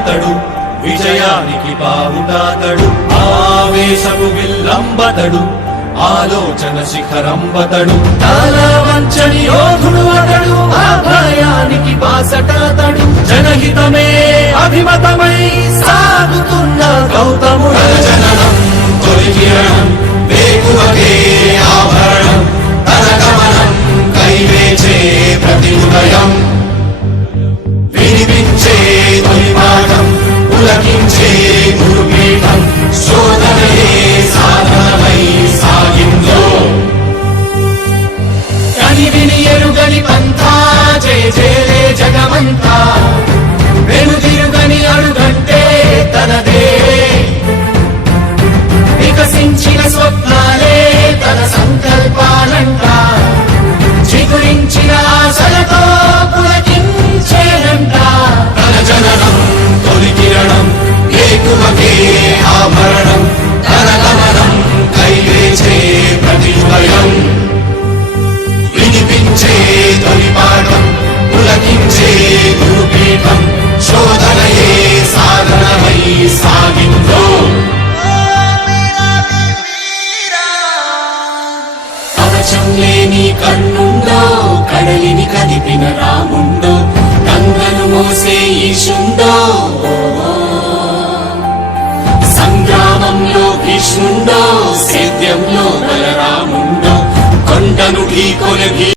విల్లంబతడు విజయానికి బావుటాతడు ఆవేశపు విల్లంబతడు ఆలోచన శిఖరంబతడు తలవంచని యోధుడు అతడు అభయానికి బాసటాతడు జనహితమే అభిమతమై సాగుతున్న గౌతముడు జననం తొలి కిరణం వేకువకే ఆభరణం తన గమనం కైవేచే ప్రతి ఉదయం వినిపించే తొలి పాఠం పులకించే గురుపీఠం శోధనయే సాధనమై సాగిందో కనివిని ఎరుగని పంథా జయ జయలే జగమంతా వెనుదిరుగని అడుగంటే తనదే వికసించిన స్వప్నాలే తన సంకల్పాలంట చిగురించిన ఆశలతో పులకించేనంట తన జననం తొలి కిరణం వేకువకే ఆభరణం తన గమనం కైవేచే ప్రతి ఉదయం వినిపించే తొలి పాఠం పులకించే గురుపీఠం శోధనయే సాధనమై సాగిందో కవచం లేని కన్నుండో కడలిని కదిపిన రాముండో గంగను మోసే ఈశుండో సంగ్రామంలో భీష్ముండో సేద్యంలో బలరాముండో కొండను ఢీకొన